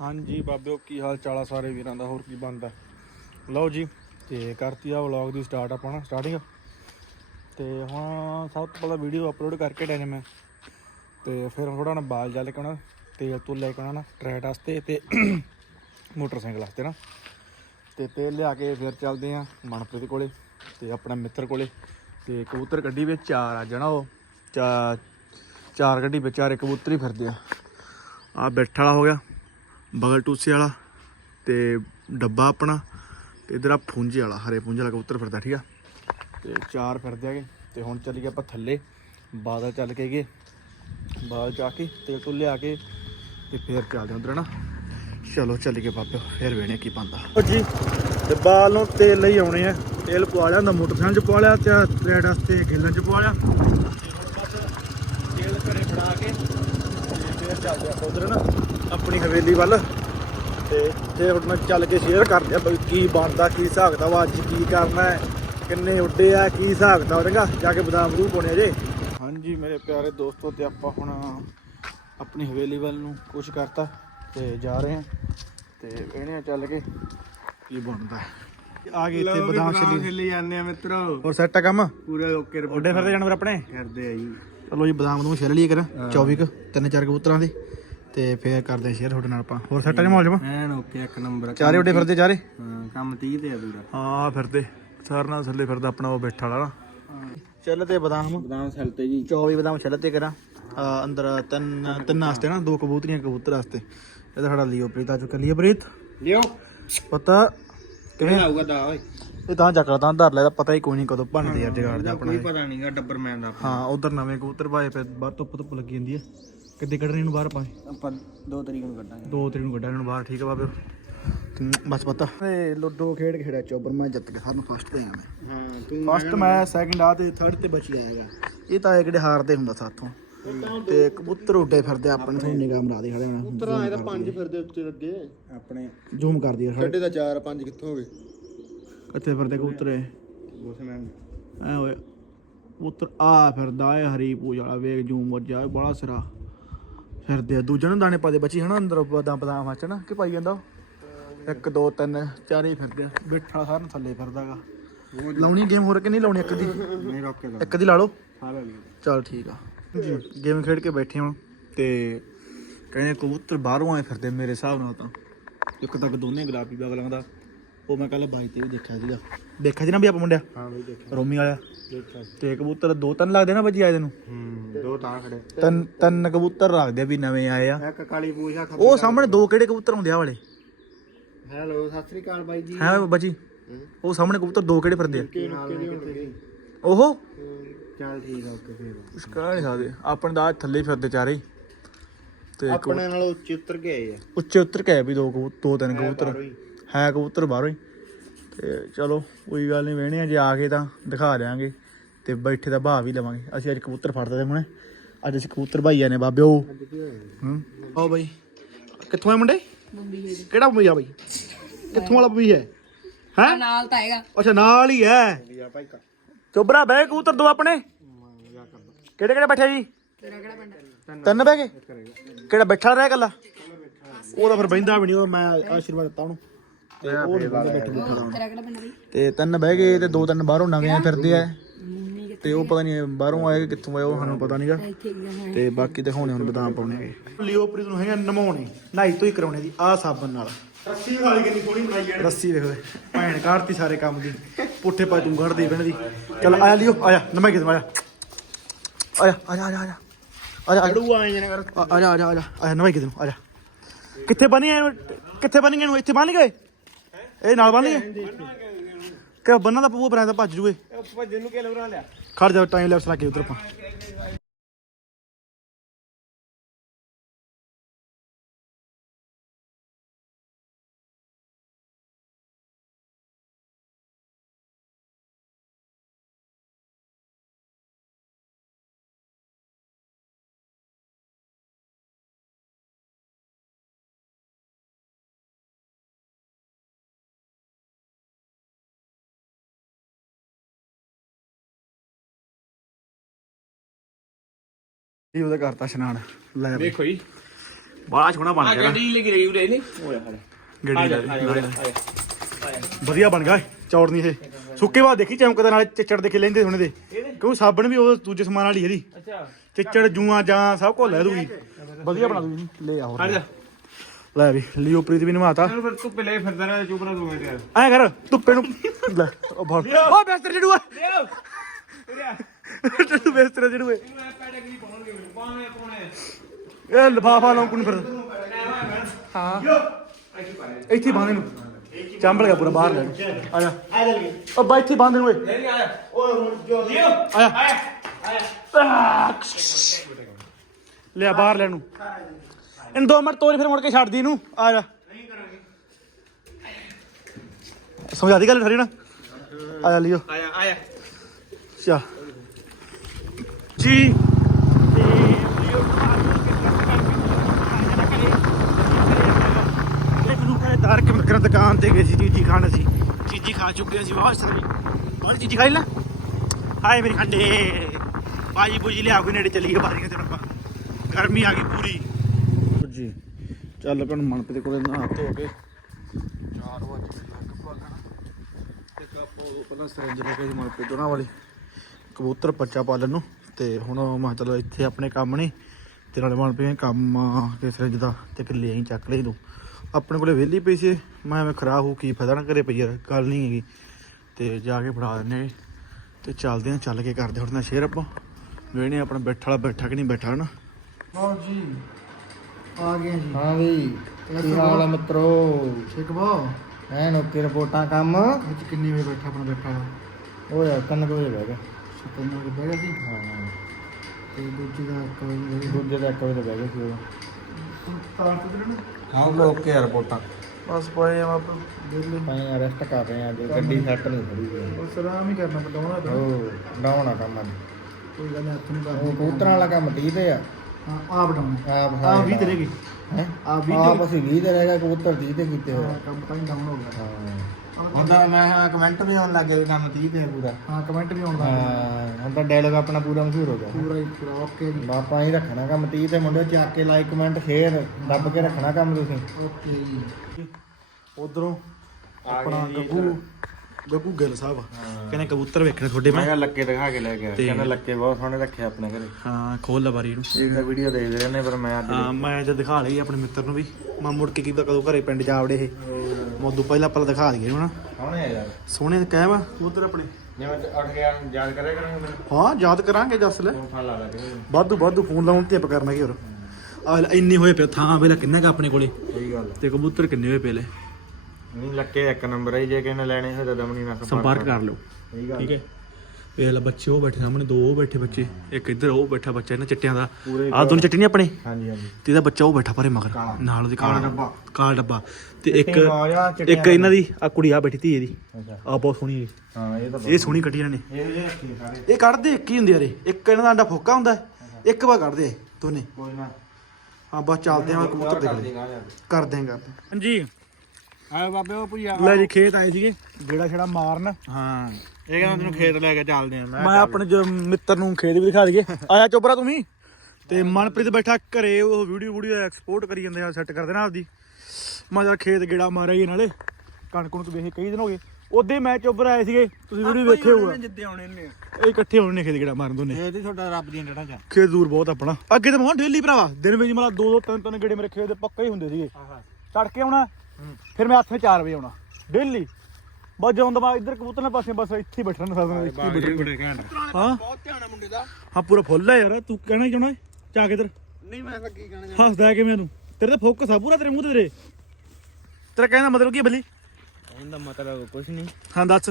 ਹਾਂਜੀ ਬਾਬਿਓ, ਕੀ ਹਾਲ ਚਾਲ ਆ ਸਾਰੇ ਵੀਰਾਂ ਦਾ? ਹੋਰ ਕੀ ਬਣਦਾ? ਲਓ ਜੀ, ਤੇ ਕਰਤੀ ਆ ਵਲੌਗ ਦੀ ਸਟਾਰਟ ਆਪਾਂ ਨਾ ਸਟਾਰਟਿੰਗ ਤੇ ਹੁਣ ਸਭ ਤੋਂ ਪਹਿਲਾਂ ਵੀਡੀਓ ਅਪਲੋਡ ਕਰਕੇ ਡਿਆ ਮੈਂ। ਤੇ ਫਿਰ ਥੋੜਾ ਨਾ ਬਾਲ ਜਲ ਕੇ ਆਉਣਾ, ਤੇਲ ਤੋਂ ਲੈ ਕੇ ਆਉਣਾ ਨਾ ਟਰੈਟ ਵਾਸਤੇ ਤੇ ਮੋਟਰਸਾਈਕਲ ਵਾਸਤੇ ਨਾ। ਤੇ ਤੇਲ ਲਿਆ ਕੇ ਫਿਰ ਚੱਲਦੇ ਆ ਮਨਪ੍ਰੀਤ ਕੋਲੇ ਤੇ ਆਪਣਾ ਮਿੱਤਰ ਕੋਲੇ। ਤੇ ਕਬੂਤਰ ਗੱਡੀ ਵਿੱਚ ਚਾਰ ਆ ਜਣਾ ਉਹ। ਚਾ, ਚਾਰ ਗੱਡੀ ਵਿੱਚ ਚਾਰੇ ਕਬੂਤਰ ਹੀ ਫਿਰਦੇ ਆ। ਆ ਬੈਠਾ ਵਾਲਾ ਹੋ ਗਿਆ। ਬਗਲ ਟੂਸੇ ਵਾਲਾ ਤੇ ਡੱਬਾ ਆਪਣਾ ਤੇ ਇਧਰ ਆ ਫੁੰਜੇ ਵਾਲਾ ਹਰੇ ਫੁੰਜੇ ਵਾਲਾ ਕਬੂਤਰ ਫਿਰਦਾ ਠੀਕ ਆ ਤੇ ਚਾਰ ਫਿਰਦੇ ਹੈਗੇ ਤੇ ਹੁਣ ਚੱਲੀਏ ਆਪਾਂ ਥੱਲੇ ਬਾਦਲ ਚੱਲ ਕੇ ਗਏ ਬਾਦਲ ਜਾ ਕੇ ਤੇਲ ਤੋਂ ਲਿਆ ਕੇ ਤੇ ਫੇਰ ਚੱਲਦੇ ਉਧਰ ਨਾ ਚਲੋ ਚੱਲੀਏ ਬਾਬੇ ਫੇਰ ਵੇਣੇ ਕੀ ਪੰਦਾ ਜੀ ਤੇ ਬਾਲ ਨੂੰ ਤੇਲ ਲਈ ਆਉਣੇ ਆ ਤੇਲ ਪਵਾ ਲਿਆ ਹੁੰਦਾ ਮੋਟਰਸਾਈਕਲ ਚ ਪਵਾ ਲਿਆ ਤੇ ਟਰੈਡ ਵਾਸਤੇ ਗੇਲਾਂ ਚ ਪਵਾ ਲਿਆ ਤੇਲ ਘਰੇ ਫੜਾ ਕੇ ਤੇ ਫੇਰ ਚੱਲਦੇ ਆਪਾਂ ਉਧਰ ਨਾ ਆਪਣੀ ਹਵੇਲੀ ਵੱਲ। ਤੇ ਤੇ ਹੁਣ ਮੈਂ ਚੱਲ ਕੇ ਸ਼ੇਅਰ ਕਰਦੇ ਆ ਬਈ ਕੀ ਬਣਦਾ ਕੀ ਹਿਸਾਬ ਦਾ ਵਾ ਅੱਜ ਕੀ ਕਰਨਾ ਹੈ ਕਿੰਨੇ ਉੱਡੇ ਆ ਕੀ ਹਿਸਾਬ ਦਾ ਹੋਵੇਗਾ ਜਾ ਕੇ ਬਦਾਮ ਰੂ ਪਾਉਣੇ ਜੇ। ਹਾਂਜੀ ਮੇਰੇ ਪਿਆਰੇ ਦੋਸਤੋ ਤੇ ਆਪਾਂ ਹੁਣ ਆਪਣੀ ਹਵੇਲੀ ਵੱਲ ਨੂੰ ਕੁਝ ਕਰਤਾ ਤੇ ਜਾ ਰਹੇ ਹਾਂ। ਤੇ ਇਹਨੇ ਚੱਲ ਕੇ ਕੀ ਬਣਦਾ। ਆ ਗਏ ਇੱਥੇ ਬਦਾਮ ਛੱਲੀ। ਖੇਲੀ ਜਾਂਦੇ ਆ ਮਿੱਤਰੋ। ਹੋਰ ਸੈੱਟ ਆ ਕੰਮ? ਪੂਰੇ ਓਕੇ ਉੱਡੇ ਫਿਰਦੇ ਜਾਨਵਰ ਆਪਣੇ? ਕਰਦੇ ਆ ਜੀ। ਚਲੋ ਜੀ ਬਦਾਮ ਨੂੰ ਛਿੱਲ ਲਈਏ ਕਰ 24 ਕੁ ਤਿੰਨ ਚਾਰ ਕਬੂਤਰਾਂ ਦੇ। ਤੇ ਫੇਰ ਕਰਦੇ ਸ਼ੇਅਰ ਤੁਹਾਡੇ ਨਾਲ ਆਪਾਂ। ਹੋਰ ਸੈੱਟ ਆ ਜੀ ਜਮਾ ਐਨ ਓਕੇ ਇੱਕ ਨੰਬਰ ਚਾਰੇ ਉੱਡੇ ਫਿਰਦੇ ਚਾਰੇ? ਹਾਂ ਕੰਮ 30 ਤੇ ਆ ਦੂਰਾ ਹਾਂ ਫਿਰਦੇ। ਸਾਰ ਨਾਲ ਥੱਲੇ ਫਿਰਦਾ ਆਪਣਾ ਉਹ ਬੈਠਾ ਵਾਲਾ। ਨਾ ਚੱਲ ਤੇ ਬਦਾਮ। ਬਦਾਮ ਸੈਲ ਤੇ ਜੀ। 24 ਬਦਾਮ ਛੱਡ ਤੇ ਕਰਾਂ। ਅੰਦਰ ਤਿੰਨ ਤਿੰਨ ਵਾਸਤੇ ਨਾ ਦੋ ਕਬੂਤਰੀਆਂ ਕਬੂਤਰ ਵਾਸਤੇ। ਇਹਦਾ ਸਾਡਾ ਲਿਓ ਪ੍ਰੀਤ ਆ ਚੁੱਕਾ। ਲਿਓ ਪ੍ਰੀਤ। ਲਿਓ। ਪਤਾ ਕਿਵੇਂ ਆਊਗਾ ਦਾ ਓਏ? ਇਹ ਤਾਂ ਚੱਕਦਾ ਤਾਂ ਧਰ ਲੈ ਪਤਾ ਹੀ ਕੋਈ ਨਹੀਂ ਕਦੋਂ ਭੰਨਦੇ ਯਾਰ ਜਗਾੜ ਦਾ ਆਪਣਾ ਕੋਈ ਇਹ। ਪਤਾ ਨਹੀਂਗਾ ਡੱਬਰਮੈਨ ਦਾ ਹਾਂ ਉਧਰ ਨਵੇਂ ਕਬੂਤਰ ਪਾਏ ਪਏ ਬਾਹਰ ਧੁੱਪ ਧੁੱਪ ਲੱਗੀ ਜਾਂਦੀ ਹੈ ਕਿੱਦੇ ਕੱਢਣੇ ਨੂੰ ਬਾਹਰ ਪਾਏ ਆਪਾਂ 2 ਤਰੀਕ ਨੂੰ ਕੱਢਾਂਗੇ। ਦੋ ਤਰੀਕ ਨੂੰ ਇਹਨਾਂ ਨੂੰ ਬਾਹਰ ਠੀਕ ਆ ਬਾਬੇ? ਤੇ ਬਸ ਪਤਾ। ਏ ਲੁੱਡੋ ਖੇਡ ਖੇੜਿਆ ਚੋਬਰ ਮੈਂ ਜਿੱਤ ਗਿਆ ਸਾਨੂੰ ਫਸਟ ਤੇ ਆ ਮੈਂ। ਹਾਂ ਤੂੰ ਫਸਟ ਮੈਂ ਸੈਕਿੰਡ ਆ ਤੇ ਥਰਡ ਤੇ ਬਚੀ ਆਏਗਾ ਇਹ ਤਾਂ ਇਹ ਕਿਹੜੇ ਹਾਰਦੇ ਹੁੰਦਾ ਸਾਥੋਂ। ਤੇ ਕਬੂਤਰ ਉੱਡੇ ਫਿਰਦੇ ਆਪਣੇ ਤੋਂ ਨਿਗਾਹ ਮਰਾ ਦੇ ਖੜੇ ਹੋਣਾ। ਕਬੂਤਰ ਆਏ ਤਾਂ ਪੰਜ ਫਿਰਦੇ ਉੱਤੇ ਲੱਗੇ ਆਪਣੇ ਜ਼ੂਮ ਕਰ ਦਈਏ ਸਾਡੇ ਦਾ 4 5 ਕਿੱਥੋਂ ਹੋ ਗਏ? ਕਿੱਥੇ ਫਿਰਦੇ ਕਬੂਤਰ ਇਹ। ਬੋਸ ਮੈਂ ਐ ਹੋਏ ਕਬੂਤਰ ਆ ਫਿਰਦਾ ਏ ਹਰੀ ਪੂਜ ਵਾਲਾ ਵੇਖ ਜ਼ੂਮ ਵੱਜਾ ਏ ਬੜਾ ਸਿਰਾ ਫਿਰਦੇ ਆ। ਦੂਜੇ ਨੂੰ ਦਾਣੇ ਪਾਦੇ ਬੱਚੀ ਹਨਾ ਅੰਦਰ ਬਦਾਮ ਬਦਾਮ ਚ ਨਾ ਕਿ ਪਾਈ ਜਾਂਦਾ ਉਹ? ਇੱਕ ਦੋ ਤਿੰਨ ਚਾਰੇ ਹੀ ਫਿਰਦੇ ਆ। ਬਿੱਠਾ ਸਾਰਾ ਥੱਲੇ ਫਿਰਦਾਗਾ ਲਾਉਣੀ ਗੇਮ ਹੋਰ ਕਿ ਨਹੀਂ ਲਾਉਣੀ ਇੱਕ ਦੀ? ਨਹੀਂ ਰੋਕੇ ਦਾ ਇੱਕ ਦੀ ਲਾ ਲਓ। ਸਾਰਾ ਲਿਓ। ਚਲ ਠੀਕ ਆ। ਜੀ ਗੇਮ ਖੇਡ ਕੇ ਬੈਠੇ ਹਾਂ ਤੇ ਕਹਿੰਦੇ ਕਬੂਤਰ ਬਾਹਰੋਂ ਆਏ ਫਿਰਦੇ ਮੇਰੇ ਹਿਸਾਬ ਨਾਲ ਤਾਂ। ਇੱਕ ਤੱਕ ਦੋਨੇ ਗੁਲਾਬੀ ਬਗਲਾਂ ਦਾ ਉਹ ਮੈਂ ਕੱਲ ਬਾਈ ਤੇ ਵੀ ਦੇਖਿਆ ਸੀਗਾ। ਦੇਖਿਆ ਸੀ ਨਾ ਵੀ ਆਪਾਂ ਮੁੰਡਿਆ? ਹਾਂ ਬਈ ਦੇਖਿਆ। ਰੋਮੀ ਵਾਲਾ ਦੇਖਿਆ ਤੇ ਕਬੂਤਰ ਦੋ ਤਿੰਨ ਲੱਗਦੇ ਨਾ ਬੱਜੀ ਆਏ ਤੈਨੂੰ? ਹੂੰ ਦੋ ਤਾਂ ਖੜੇ। ਤਿੰਨ ਤਿੰਨ ਕਬੂਤਰ ਰੱਖਦੇ ਆ ਵੀ ਨਵੇਂ ਆਏ ਆ। ਇੱਕ ਕਾਲੀ ਪੂਛਾ ਉਹ ਸਾਹਮਣੇ ਦੋ ਕਿਹੜੇ ਕਬੂਤਰ ਹੁੰਦੇ ਆ ਵਾਲੇ? ਹੈਲੋ ਸਤਿ ਸ੍ਰੀ ਅਕਾਲ ਬਾਈ ਜੀ। ਹੈ ਬੱਜੀ ਉਹ ਸਾਹਮਣੇ ਕਬੂਤਰ ਦੋ ਕਿਹੜੇ ਫਿਰਦੇ ਆ? ਉਹ ਚੱਲ ਠੀਕ ਆ ਓਕੇ ਫੇਰ। ਕੁਛ ਕਹਿ ਨਹੀਂ ਸਕਦੇ। ਆਪਣੇ ਦਾ ਥੱਲੇ ਫਿਰਦੇ ਚਾਰੇ ਹੀ। ਤੇ ਆਪਣੇ ਨਾਲ ਉੱਚੇ ਉਤਰ ਕੇ ਆਏ ਆ। ਉੱਚੇ ਉੱਤਰ ਕੇ ਆਏ ਵੀ ਦੋ ਕਬੂ- ਦੋ ਤਿੰਨ ਕਬੂਤਰ। ਹੈ। ਕਬੂਤਰ ਬਾਹਰੋਂ ਹੀ। ਤੇ ਚਲੋ ਕੋਈ ਗੱਲ ਨਹੀਂ ਵੇਹਣੇ ਆ ਜੇ ਆ ਗਏ ਤਾਂ ਦਿਖਾ ਦਿਆਂਗੇ। ਤੇ ਬੈਠੇ ਦਾ ਭਾਅ ਵੀ ਲਵਾਂਗੇ। ਅਸੀਂ ਅੱਜ ਕਬੂਤਰ ਫੜਦੇ ਤੇ ਹੁਣੇ। ਅੱਜ ਅਸੀਂ ਕਬੂਤਰ ਭਾਈਆ ਨੇ ਬਾਬਿਓ ਹੂੰ? ਆਓ ਬਾਈ। ਕਿੱਥੋਂ ਆ ਮੁੰਡੇ? ਬੰਬੀ ਕਿਹੜਾ ਬੰਬੀ ਆ ਬਾਈ? ਕਿੱਥੋਂ ਵਾਲਾ ਬੰਬੀ ਹੈ? ਹੈ? ਨਾਲ ਤਾਂ ਹੈਗਾ। ਅੱਛਾ ਨਾਲ ਹੀ ਹੈ। ਲਿਆ ਭਾਈ ਕਾ ਚੋਬਰਾ ਬਹਿ ਕਬੂਤਰ ਦੋ ਆਪਣੇ। ਕਿਹੜੇ ਕਿਹੜੇ ਬੈਠੇ ਜੀ? ਤਿੰਨ ਬਹਿ ਗਏ ਕਿਹੜਾ ਬੈਠਾ ਰਹਿ ਗੱਲਾ ਉਹ ਤਾਂ ਫਿਰ ਬੈਂਦਾ ਵੀ ਨਹੀਂ ਉਹ ਮੈਂ ਆਸ਼ੀਰਵਾਦ ਦਿੱਤਾ ਉਹਨੂੰ। ਤੇ ਉਹ ਨਹੀਂ ਬੈਠਾ ਬੈਠਾ। ਤਿੰਨ ਬਹਿ ਗਏ ਤੇ ਦੋ ਤਿੰਨ ਬਾਹਰੋਂ ਨਵੇਂ ਫਿਰਦੇ ਆ। ਤੇ ਉਹ ਪਤਾ ਨਹੀਂ ਬਾਹਰੋਂ ਆਏ ਕਿ ਕਿੱਥੋਂ ਆਏ ਉਹ ਸਾਨੂੰ ਪਤਾ ਨਹੀਂਗਾ ਤੇ ਬਾਕੀ ਦਿਖਾਉਣੇ ਹੁਣ ਬਦਾਮ ਪਾਉਣੇ ਹੈਗੇ। ਲਿਓਪ੍ਰੀਤ ਨੂੰ ਹੈਗਾ ਨਮਾਉਣੇ ਨਾਈ ਤੋਂ ਹੀ ਕਰਾਉਣੇ ਦੀ ਆਹ ਸਾਬਣ ਨਾਲ। ਰੱਸੀ ਵਾਲੀ ਕਿੰਨੀ ਸੋਹਣੀ ਬਣਾਈ ਹੈ ਰੱਸੀ ਓਏ। ਭੈਣ ਕਾੜਤੀ ਸਾਰੇ ਕੰਮ ਦੀ। ਪੁੱਠੇ ਪਾ ਤੂੰ ਪਿੰਡ ਦੀ। ਚੱਲ ਆਇਆ ਲਿਓ ਆਇਆ। ਨਮਾ ਕਿਤੇ ਆਇਆ। ਆਇਆ ਆਜਾ ਆਜਾ ਆਜਾ ਅੜੂ ਆਏ ਜਨੇ ਕਰ। ਆ- ਆਜਾ ਆਜਾ ਆਜਾ ਆਜਾ ਨਵਾਈ ਕਿਤੇ ਨੂੰ ਆਜਾ ਕਿੱਥੇ ਬੰਨੀ ਇਹਨੂੰ? ਕਿੱਥੇ ਬੰਨੀ ਇਹਨੂੰ? ਇੱਥੇ ਬੰਨ ਗਏ? ਇਹ ਨਾਲ ਬੰਨ ਗਏ? ਕਿ ਬੰਨਾ ਦਾ ਪੂਆ ਬਰਾਂ ਭੱਜ ਜੂਏ। ਭੱਜਣ ਨੂੰ ਕੀ ਲਵਰਾ ਲਿਆ? ਖੜ ਜਾ ਟਾਈਮ ਲੈਪਸ ਲਾ ਕੇ ਉਧਰ ਆਪਾਂ। ਇਹ ਉਹਦਾ ਕਰਤਾ ਇਸ਼ਨਾਨ। ਲੈ ਬਈ। ਦੇਖੋ ਜੀ। ਬੜਾ ਸੋਹਣਾ ਬਣ ਗਿਆ ਨਾ। ਗੱਡੀ ਲੱਗੀ ਰਹੀ ਉਰੇ ਨਹੀਂ? ਓਏ ਹਾਲੇ ਗੱਡੀ ਦਾ ਵਧੀਆ ਬਣ ਗਿਆ ਏ, ਚੌੜ ਨਹੀਂ ਇਹ। ਸੁੱਕੇ ਬਾਅਦ ਦੇਖੀ ਚਮਕਦਾ ਨਾਲ ਚਿੱਚੜ ਦੇਖੇ ਲੈਂਦੇ ਸੋਹਣੇ ਦੇ। ਕਿਉਂ ਸਾਬਣ ਵੀ ਉਹ ਦੂਜੇ ਸਮਾਨ ਵਾਲੀ ਇਹਦੀ। ਅੱਛਾ। ਚਿੱਚੜ ਜੂਆਂ ਜਾਂ ਸਭ ਕੁਝ ਲੈ ਦੂਗੀ। ਵਧੀਆ ਬਣਾ ਦੂਗੀ। ਲੈ ਆ ਹੋਰ। ਹਟ ਜਾ। ਲੈ ਵੀ ਲਿਓ ਪ੍ਰੀਤ ਵੀ ਨਵਾਤਾ ਚਲ ਫਿਰ ਤੂੰ ਪਹਿਲੇ ਫਿਰਦਾ ਰਹਿ ਚੁੱਪ ਰਹਿ ਤੂੰ ਯਾਰ ਐ ਕਰ ਧੁੱਪੇ ਨੂੰ ਲੈ ਉਹ ਫੜ ਓ ਬਿਸਤਰ ਜੜੂਆ ਲਿਓ। ਉਰੇ ਜੜੂ ਬਿਸਤਰ ਜੜੂਏ ਮੈਂ ਪੈਡੇ ਕੀ ਪਾਉਣਗੇ ਮੈਨੂੰ ਪਾਉਣੇ ਪਾਉਣੇ। ਇਹ ਲਫਾਫਾ ਲਾਉਂ ਕੋਣ ਫਿਰ। ਹਾਂ। ਇੱਥੇ ਬਾਂਦੇ ਨੂੰ। ਚੰਬਲ ਗਿਆ ਪੂਰਾ ਬਾਹਰ ਲੈ। ਆ ਜਾ। ਆ ਜਾ ਓ ਬਾਈ ਇੱਥੇ ਬਾਂਦੇ ਨੂੰ ਓਏ। ਨਹੀਂ ਆਇਆ ਓਏ ਹੁਣ ਜੋ ਲਿਓ। ਆ ਜਾ। ਆਇਆ ਆਇਆ ਲਿਆ ਬਾਹਰ ਲੈ ਨੂੰ ਇਹਨੂੰ ਦੋ ਮਿੰਟ ਤੋਰੀ ਫਿਰ ਮੁੜ ਕੇ ਛੱਡ ਦੀ ਇਹਨੂੰ। ਆ ਜਾ। ਨਹੀਂ ਕਰਾਂਗੇ। ਸਮਝਾ ਦੀ ਗੱਲ ਸਾਰੀ ਨਾ। ਆ ਜਾ ਲਿਓ। ਆਇਆ ਆਇਆ ਚਾ ਜੀ। ਤੇ ਮਕਰਾਂ ਦੁਕਾਨ ਤੇ ਗਏ ਸੀ ਚੀਜੀ ਖਾਣ ਸੀ ਚੀਜੀ ਖਾ ਚੁੱਕੇ ਸੀ ਬਹੁਤ ਸਾਰੀ। ਬਹੁਤ ਚੀਜੀ ਖਾਈ ਲਾ? ਹਾਏ ਮੇਰੀ ਖੰਡੇ। ਬਾਜੀ ਬੂਜੀ ਲਿਆ ਕੋਈ ਨੇੜੇ ਚਲੀ ਗਈ ਬਾਰੀਆਂ ਤੇ ਗਰਮੀ ਆ ਗਈ ਪੂਰੀ। ਜੀ। ਚੱਲ ਪਣ ਮਨਪ੍ਰੀਤ ਕੋਲੇ ਨਹਾ ਧੋ ਕੇ 4 ਵਜੇ ਲਗਭਗ ਤੇ ਕਾਪੋ ਪਹਿਲਾਂ ਸਰੰਜ ਲੈ ਕੇ ਮਨਪ੍ਰੀਤ ਉਹਨਾਂ ਵਾਲੀ। ਕਬੂਤਰ ਬੱਚਾ ਪਾਲਣ ਨੂੰ। ਤੇ ਹੁਣ ਮੈਂ ਕਿਹਾ ਚਲੋ ਇੱਥੇ ਆਪਣੇ ਕੰਮ ਨਹੀਂ ਤੇ ਨਾਲੇ ਮਨਪ੍ਰੀਤ ਨੇ ਕੰਮ ਤੇ ਸਰੰਜ ਦਾ ਤੇ ਕਿੱਲੇ ਅਸੀਂ ਚੱਕ ਲਈ ਨੂੰ ਆਪਣੇ ਕੋਲੇ ਵਿਹਲੀ ਪਈ ਸੀ ਮੈਂ ਐਵੇਂ ਖਰਾਬ ਹੋ ਕੀ ਫਾਇਦਾ ਨਾ ਕਰੇ ਪਈ ਯਾਰ ਗੱਲ ਨਹੀਂ ਹੈਗੀ। ਤੇ ਜਾ ਕੇ ਫੜਾ ਦਿੰਨੇ ਆ। ਤੇ ਚੱਲਦੇ ਆ ਚੱਲ ਕੇ ਕਰਦੇ ਹੁਣ ਨਾ ਸ਼ੇਅਰ ਆਪਾਂ ਵੇਣੇ ਆਪਣਾ ਬੈਠਾ ਵਾਲਾ ਬੈਠਾ ਕਿ ਨਹੀਂ ਬੈਠਾ ਹਨਾ? ਹਾਂ ਜੀ ਆ ਗਏ ਜੀ। ਹਾਂ ਵੀ ਕੀ ਹਾਲ ਆ ਮਿੱਤਰੋ? ਠੀਕ ਬਾ ਐਨ ਓਕੇ ਰਿਪੋਰਟਾਂ ਕੰਮ? ਅੱਜ ਕਿੰਨੇ ਵਜੇ ਬੈਠਾ ਆਪਣਾ ਬੈਠਾ? ਉਹ ਯਾਰ ਕੰਨ ਕੋਈ ਬਹਿ ਗਿਆ। ਸਤਨ ਨੂੰ ਬਹਿ ਗਿਆ ਸੀ ਹਾਂ। ਤੇ ਦੂਜੀ ਦਾ ਕੋਈ ਦੂਜੇ ਦਾ ਇੱਕ ਵਜੇ ਬਹਿ ਗਿਆ ਸੀ ਉਹ ਤਾਰ ਤੇ ਨਾ ਹਾਂ ਓਕੇ ਰਿਪੋਰਟਾਂ। ਬਸ ਪਏ ਆ ਆਪਾਂ ਦਿੱਲੀ ਅਸੀਂ ਰੈਸਟ ਕਰ ਰਹੇ ਆ ਜੋ ਗੱਡੀ ਸੈੱਟ ਨਹੀਂ ਖੜੀ ਹੋਈ। ਬਸ ਆਰਾਮ ਹੀ ਕਰਨਾ ਪਟਾਉਣਾ ਤਾਂ। ਉਹ ਡਾਉਣ ਆ ਕੰਮ ਅੱਜ। ਕੋਈ ਗੱਲ ਨਹੀਂ ਹੱਥ ਨੂੰ ਉਹ ਕਰ ਕਬੂਤਰਾਂ ਵਾਲਾ ਕੰਮ 30 ਤੇ ਆ? ਹਾਂ ਆਪ ਡਾਉਣਾ ਆਪ ਆ 20 ਤੇ ਰਹਿ ਗਈ ਹੈ? ਆਪ 20 ਆਪ ਅਸੀਂ 20 ਤੇ ਰਹਿ ਗਿਆ ਕਬੂਤਰ 30 ਤੇ ਕੀਤੇ ਹੋਏ ਹਾਂ ਕੰਮ ਤਾਂ ਹੀ ਡਾਊਨ ਹੋ ਗਿਆ। ਹਾਂ। ਹੁਣ ਤਾਂ ਮੈਂ ਹਾਂ ਕਮੈਂਟ ਵੀ ਆਉਣ ਲੱਗ ਗਏ ਵੀ ਕੰਮ 30 ਤੇ ਆ ਪੂਰਾ। ਹਾਂ ਕਮੈਂਟ ਵੀ ਆਉਂਦਾ ਹਾਂ ਹੁਣ ਤਾਂ ਡਾਇਲੌਗ ਆਪਣਾ ਪੂਰਾ ਮਸ਼ਹੂਰ ਹੋ ਗਿਆ। ਪੂਰਾ ਹੀ ਪੂਰਾ ਓਕੇ ਜੀ ਬਾਪਾ ਹੀ ਰੱਖਣਾ ਕੰਮ 30 ਤੇ ਮੁੰਡੇ ਚੱਕ ਕੇ ਲਾਈਕ ਕਮੈਂਟ ਸ਼ੇਅਰ ਦੱਬ ਕੇ ਰੱਖਣਾ ਕੰਮ ਤੁਸੀਂ। ਓਕੇ ਜੀ। ਉਧਰੋਂ ਆਪਣਾ ਗੱਗੂ। ਗੱਗੂ ਗਿੱਲ ਸਾਹਿਬ ਕਹਿੰਦੇ ਕਬੂਤਰ ਵੇਖਣੇ ਤੁਹਾਡੇ ਮੈਂ ਲੱਕੇ ਦਿਖਾ ਕੇ ਲੈ ਗਿਆ ਕਹਿੰਦਾ ਲੱਕੇ ਬਹੁਤ ਸੋਹਣੇ ਰੱਖੇ ਆਪਣੇ ਘਰੇ। ਹਾਂ ਖੋਲ ਲਾ ਬਾਰੀ ਨੂੰ ਇਹ ਤਾਂ ਵੀਡੀਓ ਦੇਖਦੇ ਰਹਿੰਦੇ ਪਰ ਮੈਂ ਅੱਜ ਹਾਂ ਮੈਂ ਅੱਜ ਦਿਖਾ ਲਈ ਆਪਣੇ ਮਿੱਤਰ ਨੂੰ ਵੀ। ਮੈਂ ਮੁੜ ਕੇ ਕਿਦਾਂ ਕਦੋਂ ਘਰੇ ਪਿੰਡ ਜਾ ਵੜੇ ਇਹ ਮੋਦੂ ਪਹਿਲਾਂ ਪਹਿਲਾਂ ਦਿਖਾ ਦਈਏ ਹੁਣ ਸੋਹਣੇ ਆ ਯਾਰ। ਸੋਹਣੇ ਕਹਿ ਵਾ ਕਬੂਤਰ ਆਪਣੇ। ਜਿਵੇਂ ਉੱਠ ਗਿਆ ਯਾਦ ਕਰਿਆ ਕਰਾਂਗੇ ਮੈਨੂੰ ਹਾਂ ਯਾਦ ਕਰਾਂਗੇ ਜੱਸ ਲੈ। ਫੋਨ ਲਾ ਲਾ ਵਾਧੂ ਵਾਧੂ ਫੋਨ ਲਾਉਣ ਤੇ ਆਪਾਂ ਕਰਨਾ ਕੀ ਹੋਰ। ਆ ਇੰਨੇ ਹੋਏ ਪਏ ਥਾਂ ਵੇਲਾ ਕਿੰਨਾ ਕਾ ਆਪਣੇ ਕੋਲੇ। ਸਹੀ ਗੱਲ ਤੇ ਕਬੂਤਰ ਕਿੰਨੇ ਹੋਏ ਪਏ ਲੈ। ਨਹੀਂ ਲੱਕੇ ਇੱਕ ਨੰਬਰ ਹੈ ਜੇ ਕਿਸੇ ਨੇ ਲੈਣੇ ਹੋਏ ਤਾਂ ਦਮਣੀ ਨਾਲ ਸੰਪਰਕ ਕਰ ਲਓ। ਸਹੀ ਗੱਲ ਠੀਕ ਹੈ। ਵੇਖ ਲੈ ਬੱਚੇ ਉਹ ਬੈਠੇ ਸਾਹਮਣੇ ਦੋ ਉਹ ਬੈਠੇ ਬੱਚੇ ਇੱਕ ਇੱਧਰ ਉਹ ਬੈਠਾ ਬੱਚਾ ਇਹਨਾਂ ਚਿੱਟਿਆਂ ਦਾ। ਪੂਰੇ ਆਹ ਦੋਨੋਂ ਚਿੱਟੇ ਨਹੀਂ ਆਪਣੇ? ਹਾਂਜੀ ਹਾਂਜੀ। ਤੇ ਇਹਦਾ ਬੱਚਾ ਉਹ ਬੈਠਾ ਪਰੇ ਮਗਰ ਕਾਲਾ। ਨਾਲ ਉਹਦੇ ਕਾਲਾ ਕਾਲਾ। ਡੱਬਾ। ਕਾਲਾ ਡੱਬਾ। ਤੇ ਇੱਕ ਚਿੱਟਿਆਂ ਇੱਕ ਇਹਨਾਂ ਦੀ ਆ ਕੁੜੀ ਆ ਬੈਠੀ ਧੀ ਇਹਦੀ। ਅੱਛਾ। ਆ ਬਹੁਤ ਸੋਹਣੀ ਹੈ ਹਾਂ ਇਹ ਤਾਂ ਇਹ ਸੋਹਣੀ ਕੱਟੀ ਇਹਨਾਂ ਨੇ। ਇਹ ਜੇ ਰੱਖੀ ਸਾਰੇ। ਇਹ ਕੱਢਦੇ ਇੱਕ ਹੀ ਹੁੰਦੇ ਯਾਰੇ ਇੱਕ ਇਹਨਾਂ ਦਾ ਅੰਡਾ ਫੋਕਾ ਹੁੰਦਾ ਹੈ, ਇੱਕ ਵਾ ਕੱਢਦੇ ਆ ਦੋਨੇ। ਕੋਈ ਨਾ। ਹਾਂ ਬਸ ਚੱਲਦੇ ਆ ਕਬੂਤਰ ਦੇਖ ਲੈ। ਕਰਦੇ ਆਂ ਕਰਦੇ ਹਾਂਜੀ। ਆਏ ਬਾਬੇ ਉਹ ਪੁੱਜਾ ਲੈ ਜੀ ਖੇਤ ਆਏ ਸੀਗੇ ਜਿਹੜਾ ਛੜਾ ਮਾਰਨ। ਹਾਂ ਇਹ ਕਹਿੰਦਾ ਤੈਨੂੰ ਖੇਤ ਲੈ ਕੇ ਚੱਲਦੇ ਆ ਮੈਂ ਆਪਣੇ ਜੋ ਮਿੱਤਰ ਨੂੰ ਖੇਤ ਵੀ ਦਿਖਾ ਦਈਏ। ਆਇਆ ਚੋਪਰਾ ਤੂੰ ਵੀ? ਤੇ ਮਨਪ੍ਰੀਤ ਬੈਠਾ ਘਰੇ ਉਹ ਵੀਡੀਓ ਵੀਡੀਓ ਐਕਸਪੋਰਟ ਕਰੀ ਜਾਂਦੇ ਆ ਸੈੱਟ ਕਰਦੇ ਨਾ ਆਪਦੀ। ਮੈਂ ਜਦ ਖੇਤ ਗੇੜਾ ਮਾਰਿਆ ਜੀ ਨਾਲੇ। ਕਣਕ ਨੂੰ ਵੇਖੇ ਕਈ ਦਿਨ ਹੋ ਗਏ। ਉਹਦੇ ਮੈਂ ਚੋਬਰ ਆਏ ਸੀਗੇ ਤੁਸੀਂ ਵੀਡੀਓ ਵੇਖੇ ਹੋਊਗਾ। ਜਿੱਦੇ ਆਉਣੇ ਨੇ ਇਹ ਇਕੱਠੇ ਹੋਣੇ ਨੇ ਖੇਤ ਗੇੜਾ ਮਾਰਨ ਦੋਨੇ। ਇਹ ਤੇ ਤੁਹਾਡਾ ਰੱਬ ਦੀਆਂ ਡੜਾਂ ਚ ਖੇਤ ਦੂਰ ਬਹੁਤ ਆਪਣਾ। ਅੱਗੇ ਤਾਂ ਮੋਹਨ ਡੇਲੀ ਭਰਾਵਾ ਦਿਨ ਵਿੱਚ ਮਤਲਬ ਦੋ ਦੋ ਤਿੰਨ ਤਿੰਨ ਗੇੜੇ ਮੇਰੇ ਖੇਤ ਦੇ ਪੱਕੇ ਹੀ ਹੁੰਦੇ ਸੀਗੇ। ਤੜਕੇ ਆਉਣਾ ਫਿਰ ਮੈਂ ਹੱਥ 4 ਵਜੇ ਆਉਣਾ। ਡੇਲੀ। ਬਸ ਜਦੋਂ ਦਾ ਇੱਧਰ ਕਬੂਤਰ ਪਾਸੇ ਬਸ ਇੱਥੇ ਬੈਠਣਾ ਸਾਰਾ ਦਿਨ, ਇੱਥੇ ਹੀ ਬੈਠਣਾ। ਬੜੇ ਘੈਂਟ। ਹਾਂ? ਬਹੁਤ ਧਿਆਨ ਆ ਮੁੰਡੇ ਦਾ। ਹਾਂ ਪੂਰਾ ਫੁੱਲ ਹੈ ਯਾਰ। ਤੂੰ ਕਹਿਣਾ ਚਾਹਣਾ ਚਾ ਕੇ ਇਧਰ। ਨਹੀਂ ਮੈਂ ਤਾਂ ਕੀ ਕਹਿਣਾ ਹੱਸਦਾ ਕਿਵੇਂ ਤੂੰ? ਤੇਰੇ ਤੇ ਫੋਕਸ ਆ ਪੂਰਾ ਤੇਰੇ ਮੂੰਹ ਤੇ ਤੇਰੇ। ਤੇਰਾ ਕਹਿਣ ਦਾ ਮਤਲਬ ਕੀ ਹੈ ਬੱਲੀ? ਉਹਦਾ ਮਤਲਬ ਕੁਝ ਨਹੀਂ। ਹਾਂ ਦੱਸ।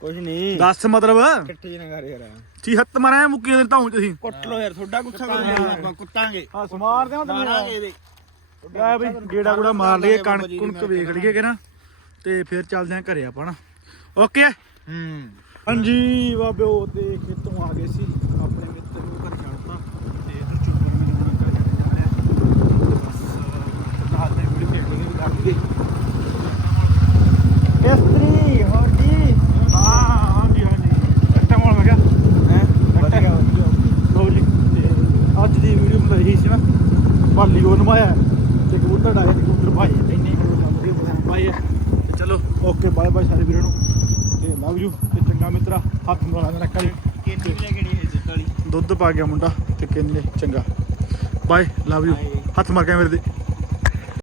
ਕੁਝ ਨਹੀਂ। ਦੱਸ ਮਤਲਬ। ਕਿੱਥੇ ਜਨਾ ਕਰ ਯਾਰ। ਚੀ ਹੱਤ ਮਾਰਿਆ ਮੁੱਕੀਆਂ ਦੇ ਧੌਣ ਚ ਸੀ ਕੁੱਟ ਲੋ ਯਾਰ ਤੁਹਾਡਾ ਗੁੱਸਾ ਕਰ। ਆਪਾਂ ਕੁੱਟਾਂਗੇ। ਹਾਂ ਸਮਾਰ ਦੇ ਮਾਰਾਂਗੇ ਇਹਦੇ। ਲੈ ਬਈ ਗੇੜਾ ਗੂੜਾ ਮਾਰ ਲਈਏ ਕਣਕ ਕੁਣਕ ਵੇਖ ਲਈਏ ਕਿ ਨਾ। ਤੇ ਫਿਰ ਚੱਲਦੇ ਆਂ ਘਰੇ ਆਪਾਂ ਨਾ। ਓਕੇ? ਹੂੰ ਹਾਂਜੀ ਬਾਬਿਓ ਤੇ ਖੇਤੋਂ ਆ ਗਏ ਸੀ ਆਪਣੇ ਮਿੱਤਰ ਨੂੰ ਘਰ ਛੱਡਤਾ। ਤੇ ਇਧਰ ਚੁੱਪਰ ਮੈਨੂੰ ਹੁਣ ਘਰ ਛੱਡ ਜਾਂਦੇ ਆ ਬਸ ਨਾਲ ਦੇ ਵੀਡੀਓ ਦੇਖ ਲਈ ਲੱਗ ਗਈ ਕੇਸਤਰੀ ਹੋਰ ਜੀ ਹਾਂ ਹਾਂਜੀ ਹਾਂਜੀ। ਕੱਟਾ ਮੋਲ ਮੈਂ ਕਿਹਾ ਹੈ? ਵਧੀਆ ਲੋ ਜੀ ਤੇ ਅੱਜ ਦੀ ਵੀਡੀਓ ਬਣਾਈ ਸੀ ਨਾ। ਭਾਲੀ ਉਹ ਨਮਾਇਆ। ਤੇ ਕਬੂਤਰ ਆਏ ਤੇ ਕਬੂਤਰ ਭਾਈ ਇੰਨੇ ਹੀ ਭਾਏ ਤੇ ਚਲੋ ਓਕੇ ਬਾਏ ਬਾਏ ਸਾਰੇ ਵੀਰਾਂ ਨੂੰ। ਤੇ ਲਵ ਯੂ ਤੇ ਚੰਗਾ ਮਿੱਤਰਾ ਹੱਥ ਮਿਲਾ ਮੇਰਾ ਕੱਲ ਕਿੰਨੇ ਲੈ ਕੇ ਨਹੀਂ ਜਿੱਤ ਵਾਲੀ? ਦੁੱਧ ਪਾ ਗਿਆ ਮੁੰਡਾ ਤੇ ਕਿੰਨੇ ਚੰਗਾ। ਬਾਏ ਲਵ ਯੂ ਹੱਥ ਮਾਰ ਗਿਆ ਮੇਰੇ ਦੇ